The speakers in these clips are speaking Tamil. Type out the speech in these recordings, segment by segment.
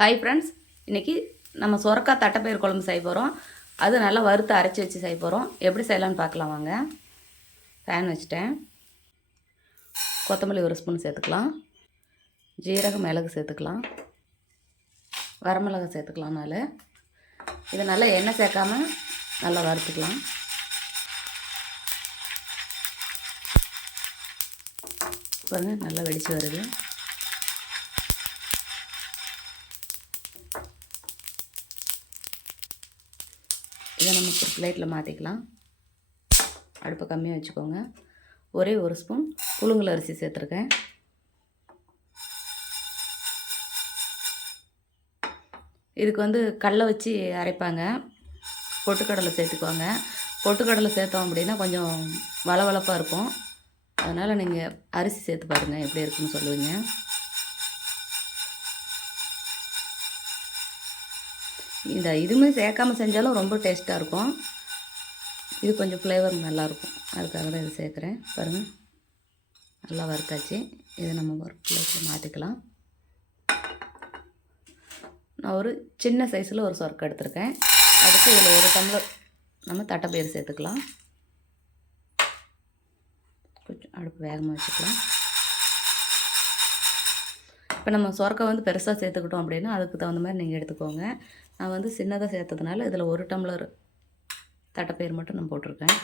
ஹாய் ஃப்ரெண்ட்ஸ் இன்றைக்கி நம்ம சொரக்காய் தட்டைப்பயிர் குழம்பு செய்ய போகிறோம் அது நல்லா வறுத்து அரைச்சி வச்சு செய்ய போகிறோம் எப்படி செய்யலாம்னு பார்க்கலாம் வாங்க. ஃபேன் வச்சுட்டேன். கொத்தமல்லி ஒரு ஸ்பூன் சேர்த்துக்கலாம். ஜீரகம் மிளகு சேர்த்துக்கலாம். வரமிளகா சேர்த்துக்கலாம் நாலு. இதை நல்லா எண்ணெய் சேர்க்காம நல்லா வறுத்துக்கலாம். பாருங்க நல்லா வெடித்து வருது. இதை நம்ம ஒரு பிளேட்டில் மாற்றிக்கலாம். அடுப்பை கம்மியாக வச்சுக்கோங்க. ஒரே ஒரு ஸ்பூன் புழுங்கல் அரிசி சேர்த்துருக்கேன். இதுக்கு வந்து கடலை வச்சு அரைப்பாங்க. பொட்டுக்கடலை சேர்த்துக்குவாங்க. பொட்டுக்கடலை சேர்த்தோம் அப்படின்னா கொஞ்சம் வளவளப்பாக இருக்கும். அதனால் நீங்கள் அரிசி சேர்த்து பாருங்கள் எப்படி இருக்குன்னு சொல்லுவீங்க. இந்த இதுவுமே சேர்க்காமல் செஞ்சாலும் ரொம்ப டேஸ்ட்டாக இருக்கும். இது கொஞ்சம் ஃப்ளேவர் நல்லாயிருக்கும் அதுக்காக தான் இது சேர்க்குறேன். பாருங்கள் நல்லா வறுத்தாச்சு. இதை நம்ம ஒரு பிளேட்டில் மாற்றிக்கலாம் நான் ஒரு சின்ன சைஸில் ஒரு சொர்க்கு எடுத்திருக்கேன். அதுக்கு இதில் ஒரு டம்ளர் நம்ம தட்டைப்பயிறு சேர்த்துக்கலாம். கொஞ்சம் அடுப்பு வேகமாக வச்சுக்கலாம். இப்போ நம்ம சொரக்கை வந்து பெருசாக சேர்த்துக்கிட்டோம் அப்படின்னா அதுக்கு தகுந்த மாதிரி நீங்கள் எடுத்துக்கோங்க. நான் வந்து சின்னதாக சேர்த்ததுனால இதில் ஒரு டம்ளர் தட்டைப்பயிறு மட்டும் நான் போட்டிருக்கேன்.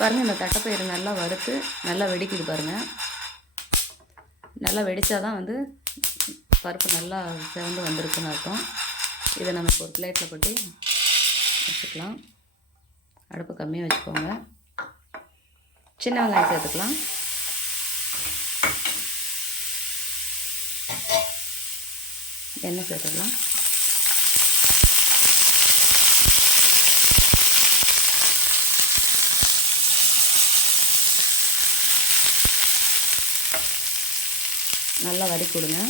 பாருங்கள் இந்த தட்டைப்பயிறு நல்லா வறுத்து நல்லா வெடிக்குது பாருங்கள் நல்லா வெடித்தா தான் வந்து பருப்பு நல்லா சிவந்து வந்திருக்குன்னு அர்த்தம். இதை நமக்கு ஒரு பிளேட்டில் போட்டு வச்சுக்கலாம். அடுப்பு கம்மியாக வச்சுக்கோங்க. சின்ன வெங்காயம் சேர்த்துக்கலாம் எண்ணெய் சேர்த்துக்கலாம். நல்லா வடி கொடுங்க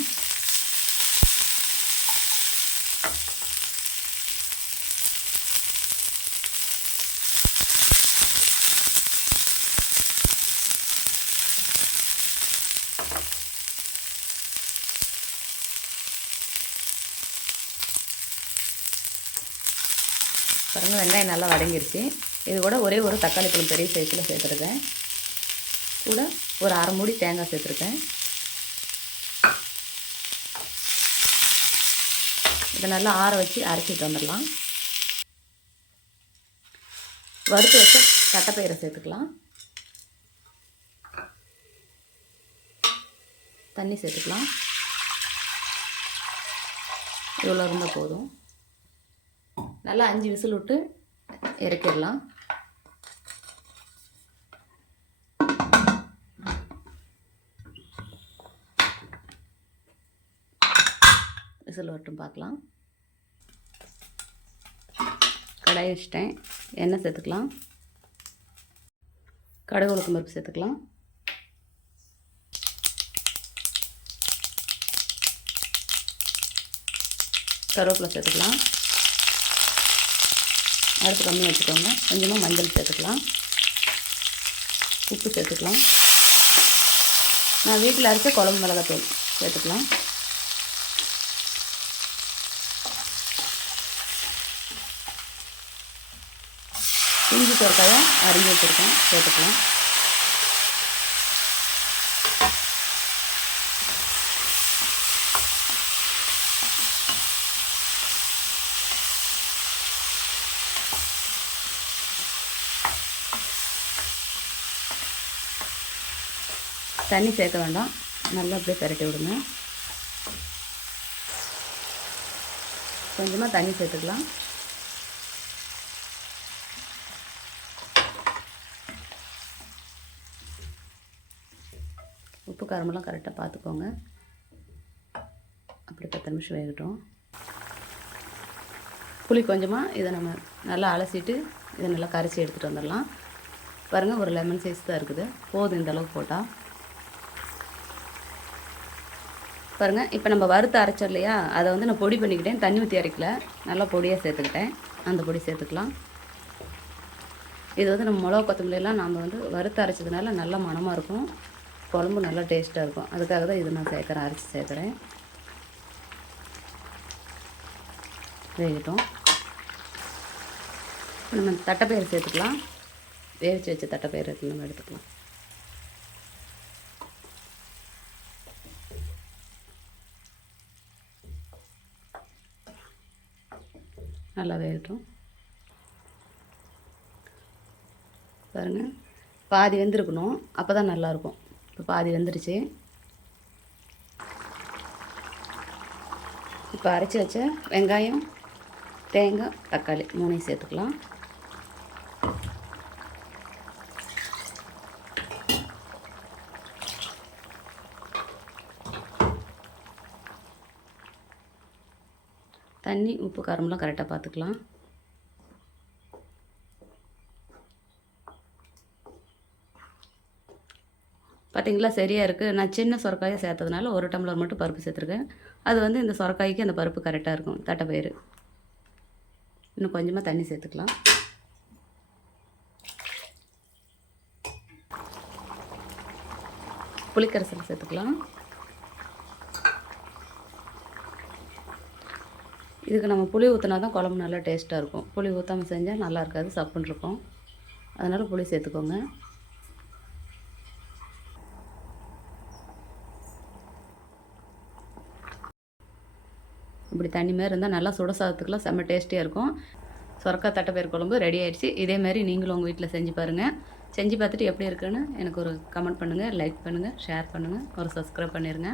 பாருங்கள் வெங்காயம் நல்லா வதங்கிருச்சு. இது கூட ஒரே ஒரு தக்காளி பழம் பெரிய சைஸில் சேர்த்துருக்கேன். கூட ஒரு அரை மூடி தேங்காய் சேர்த்துருக்கேன். இதை நல்லா ஆற வச்சு அரைச்சிட்டு வந்துடலாம். வறுத்து வச்ச தட்டைப்பயிரை சேர்த்துக்கலாம். தண்ணி சேர்த்துக்கலாம். இவ்வளோ இருந்தால் போதும். நல்லா அஞ்சு விசில் விட்டு இறக்கிடலாம். விசில் வரட்டும் பார்க்கலாம். கடாய் வச்சிட்டேன். எண்ணெய் சேர்த்துக்கலாம். கடுகு உளுத்தம் பருப்பு சேர்த்துக்கலாம். கருவேப்பிலை சேர்த்துக்கலாம். அடுப்பு கம்மியாக வச்சுக்கோங்க. கொஞ்சமாக மஞ்சள் சேர்த்துக்கலாம். உப்பு சேர்த்துக்கலாம். நான் வீட்டில் அரைச்ச குழம்பு மிளகாத்தூள் சேர்த்துக்கலாம். இஞ்சி சொரக்காயை அரிஞ்சு வச்சுருக்கேன். சேர்த்துக்கலாம். தண்ணி சேர்க்க வேண்டாம். நல்லா அப்படியே பரட்டி விடுங்க. கொஞ்சமாக தண்ணி சேர்த்துக்கலாம். உப்பு காரமெல்லாம் கரெக்டாக பார்த்துக்கோங்க. அப்படி பத்து நிமிஷம் வேகட்டும். புளி கொஞ்சமாக இதை நம்ம நல்லா அலசிட்டு இதை நல்லா கரைச்சி எடுத்துகிட்டு வந்துடலாம். பாருங்கள் ஒரு லெமன் சைஸ் தான் இருக்குது. போதும் இந்த அளவுக்கு போட்டால் பாருங்கள் இப்போ நம்ம வறுத்து அரைச்சோம் இல்லையா? அதை வந்து நான் பொடி பண்ணிக்கிட்டேன். தண்ணி ஊற்றி அரைக்கல. நல்லா பொடியாக சேர்த்துக்கிட்டேன். அந்த பொடி சேர்த்துக்கலாம். இது வந்து நம்ம மிளகா கொத்தமல்லாம் நாம் வந்து வறுத்து அரைச்சதுனால நல்ல மணமாக இருக்கும். குழம்பு நல்லா டேஸ்ட்டாக இருக்கும். அதுக்காக தான் இது நான் சேர்க்குறேன். அரைச்சி சேர்க்குறேன். வேகட்டும். நம்ம தட்டைப்பயிறு சேர்த்துக்கலாம். வேவிச்சு வச்ச தட்டைப்பயிறு நம்ம எடுத்துக்கலாம். நல்லா வேகட்டும் பாருங்கள் பாதி வெந்திருக்கணும். அப்போ தான் நல்லாயிருக்கும் இப்போ பாதி வெந்துருச்சு. இப்போ அரைச்சி வச்ச வெங்காயம் தேங்காய் தக்காளி மூணையும் சேர்த்துக்கலாம். தண்ணி உப்பு காரமெல்லாம் கரெக்டாக பார்த்துக்கலாம் பார்த்திங்களா சரியாக இருக்குது நான் சின்ன சொரக்காயை சேர்த்ததுனால ஒரு டம்ளர் மட்டும் பருப்பு சேர்த்துருக்கேன். அது வந்து இந்த சொரக்காய்க்கு அந்த பருப்பு கரெக்டாக இருக்கும். தட்டைப்பயிறு இன்னும் கொஞ்சமாக தண்ணி சேர்த்துக்கலாம். புளிக்கரைசல் சேர்த்துக்கலாம். இதுக்கு நம்ம புளி ஊற்றினா தான் குழம்பு நல்லா டேஸ்ட்டாக இருக்கும். புளி ஊற்றாமல் செஞ்சால் நல்லா இருக்காது சப்புன்னு இருக்கும். அதனால் புளி சேர்த்துக்கோங்க. இப்படி தண்ணி மாதிரி இருந்தால் நல்லா சுட சாதத்துக்குலாம் செம்ம டேஸ்டியாக இருக்கும். சொரக்காய் தட்டைப்பயிர் குழம்பு ரெடி ஆயிடுச்சு. இதே மாதிரி நீங்களும் உங்கள் வீட்டில் செஞ்சு பாருங்கள் செஞ்சு பார்த்துட்டு எப்படி இருக்குன்னு எனக்கு ஒரு கமெண்ட் பண்ணுங்கள் லைக் பண்ணுங்கள் ஷேர் பண்ணுங்கள் ஒரு சப்ஸ்கிரைப் பண்ணிடுங்க